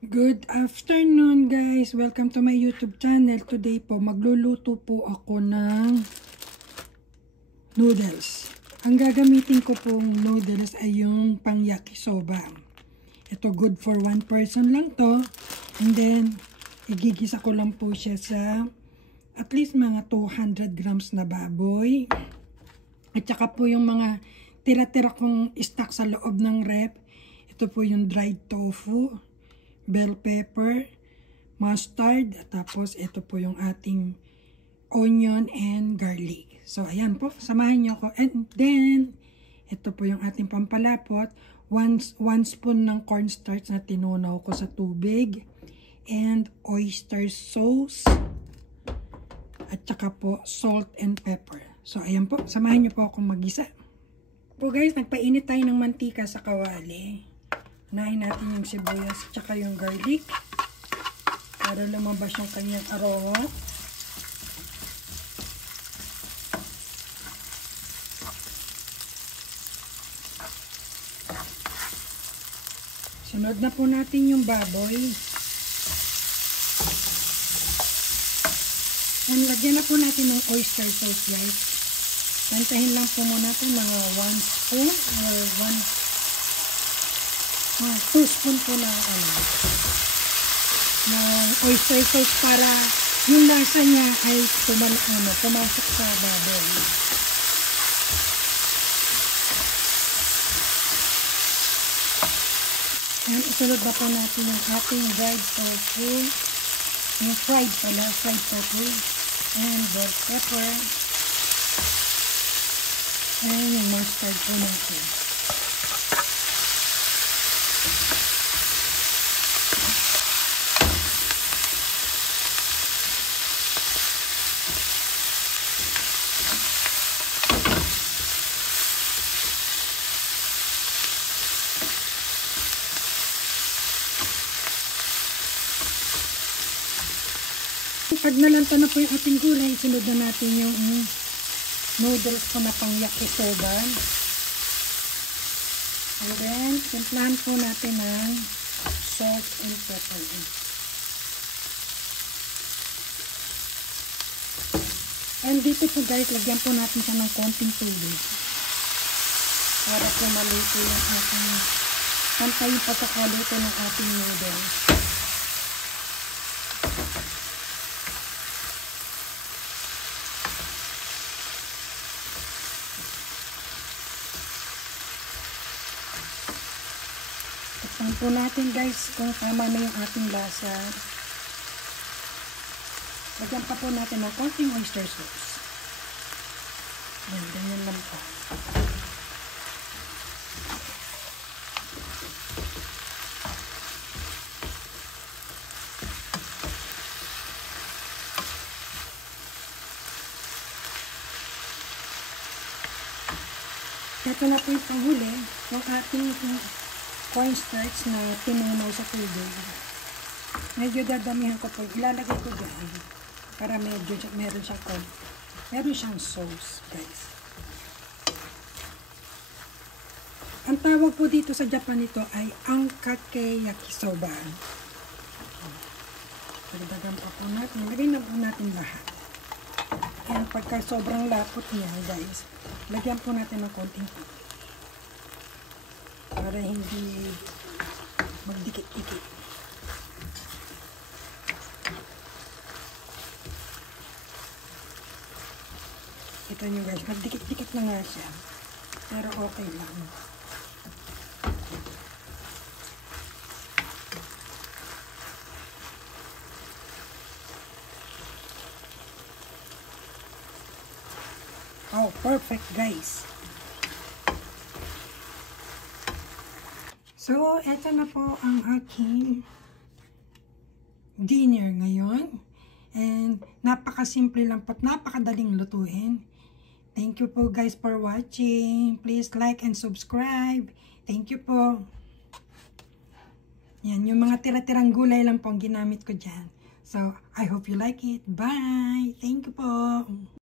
Good afternoon guys! Welcome to my YouTube channel. Today po magluluto po ako ng noodles. Ang gagamitin ko pong noodles ay yung pang yakisoba. Ito good for one person lang to. And then igigisa ko lang po siya sa at least mga 200 grams na baboy. At saka po yung mga tira-tira kong stock sa loob ng rep. Ito po yung dried tofu, bell pepper, mustard, tapos ito po yung ating onion and garlic. So ayan po, samahan nyo ko. And then, ito po yung ating pampalapot. One spoon ng cornstarch na tinunaw ko sa tubig. And oyster sauce. At saka po salt and pepper. So ayan po, samahan nyo po akong magisa. Po guys, nagpainit tayo ng mantika sa kawali. Unahin natin yung sibuyas at saka yung garlic para lumabas yung kanyang aroma. Sunod na po natin yung baboy. And lagyan na po natin ng oyster sauce guys. Tantahin lang po muna ito mga 1 spoon or 2 spoon po ng oyster sauce para yung lasa niya ay pumasok sa baboy. And isunod na po natin yung ating dried tofu, yung fried tofu, and bell pepper, and yung mustard po natin. Pag nalanta na po yung ating gulay, sunod na natin yung noodles ko na pang yakisoba. And then, timplahan po natin ng salt and pepper. And dito po guys, lagyan po natin siya ng konting tubig. Para po maluto yung ating, pantay yung pagkakaluto ng ating noodles. Tignan po natin guys kung tama na yung ating lasa. Lagyan pa po natin ng konting oyster sauce. Yan, ganyan lang po. Ito na po yung panghuli, yung ating cornstarch na tinunaw sa tubig. Medyo dadamihan ko po. Ilalagay ko dyan para medyo meron siyang sauce, guys. Ang tawag po dito sa Japan ito ay ankake yakisoba. Dagdagan pa po natin. Lagay na po natin lahat. And pagka sobrang lapot niya, guys, lagyan po natin ng konting tubig. Para hindi magdikit-dikit. Ito nyo guys, magdikit-dikit na nga siya. Pero okay lang. Oh, perfect guys. So, eto na po ang aking dinner ngayon. And napakasimple lang po at napakadaling lutuin. Thank you po guys for watching. Please like and subscribe. Thank you po. Yan, yung mga tira-tirang gulay lang po ang ginamit ko dyan. So, I hope you like it. Bye! Thank you po.